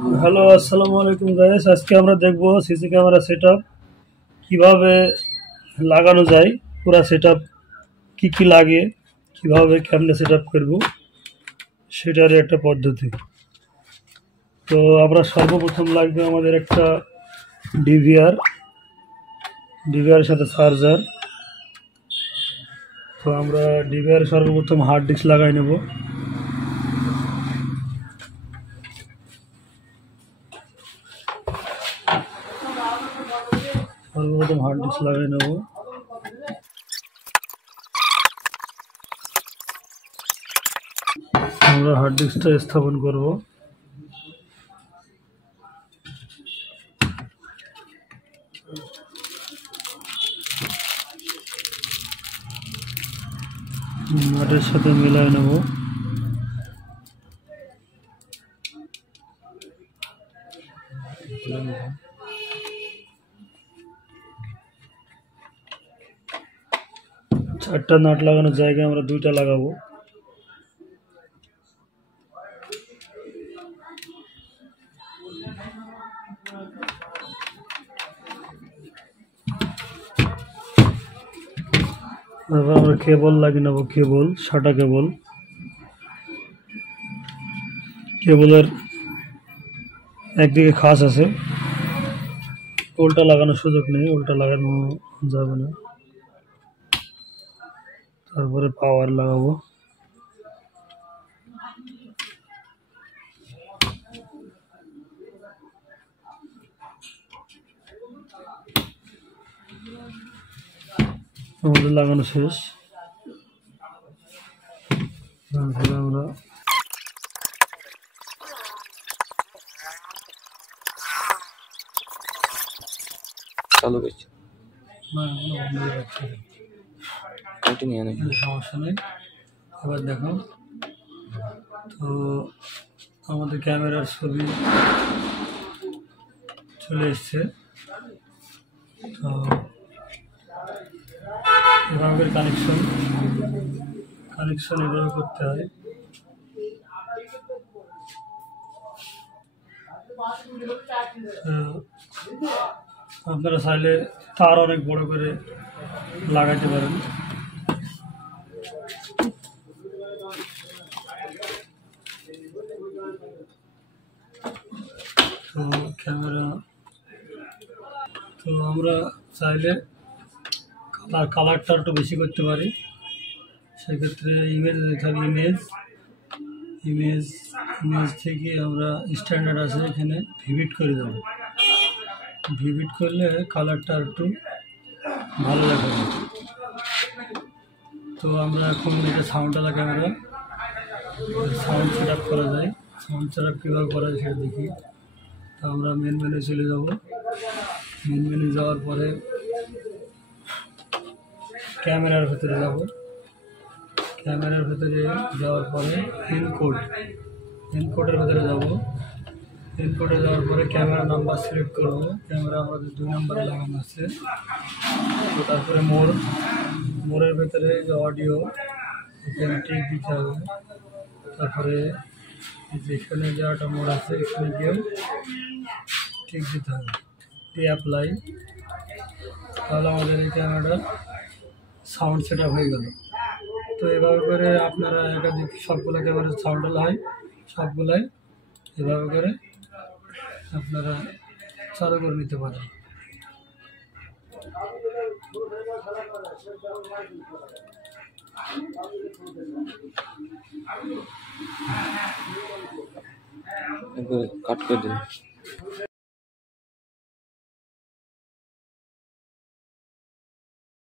Hello, আসসালামু আলাইকুম guys. আজকে আমরা দেখব সিসি ক্যামেরা সেটআপ কিভাবে লাগানো যায়। পুরা সেটআপ কি কি লাগে, কিভাবে ক্যামেরা সেটআপ করব সেটার একটা পদ্ধতি। তো আমরা সর্বপ্রথম লাগবে আমাদের একটা ডিভিআর, ডিভিআর এর সাথে চার্জার। তো আমরা ডিভিআর সর্বপ্রথম হার্ড ডিস্ক লাগাই নেব। সর্বপ্রথম হার্ড ডিস্ক লাগাই নেব। আমরা হার্ড ডিস্কটা স্থাপন করব। নাটের সাথে মিলায় নেব। চারটা নাট লাগানোর জায়গায় আমরা দুইটা লাগাবো। তারপর আমরা কেবল লাগিয়ে নেব। কেবল সাটা কেবল, কেবলের একদিকে খাঁজ আছে, উল্টা লাগানোর সুযোগ নেই, উল্টা লাগানো যাবে না। তারপরে পাওয়ার লাগাবো। আমাদের লাগানো শেষ। তারপরে আমরা চালু করছি, সমস্যা নেই। এবার দেখো, তো আমাদের ক্যামেরার ছবি চলে এসছে। তো এভাবে কানেকশন এভাবে করতে হয়। আপনারা চাইলে তার অনেক বড় করে লাগাইতে পারেন। তো ক্যামেরা, তো আমরা চাইলে কালারটা একটু বেশি করতে পারি। সেক্ষেত্রে ইমেজ থাকে, ইমেজ থেকে আমরা স্ট্যান্ডার্ড আছে, এখানে ভিভিড করে দেবো। ভিভিড করলে কালারটা একটু ভালো দেখাবে। তো আমরা এখন এটা সাউন্ড আলা ক্যামেরা, সাউন্ড সেট আপ করা যায়। সাউন্ড সেট আপ কীভাবে করা যায় সেটা দেখি। তো আমরা মেন মেনু চলে যাব। মেন মেনু যাওয়ার পরে ক্যামেরার ভেতরে যাব। ক্যামেরার ভেতরে যাওয়ার পরে ইনকোডের ভেতরে যাব। ইনকোডে যাওয়ার পরে ক্যামেরা নাম্বার সিলেক্ট করব। ক্যামেরা আমাদের 2 নম্বরে লাগানো আছে। তো তারপরে মোড়ের ভেতরে যে অডিও, এখানে টিক দিতে হবে। তারপরে যেখানে যে একটা মোড় আছে এখানে গিয়ে টিক দিতে হবে, অ্যাপ্লাই। তাহলে আমাদের এই ক্যামেরাটা সাউন্ড সেট আপ হয়ে গেল। তো এভাবে করে আপনারা একাধিক সবগুলো ক্যামেরার সাউন্ড হয়, সবগুলাই এভাবে করে আপনারা চালু করে নিতে পারেন। কাট করে দিন।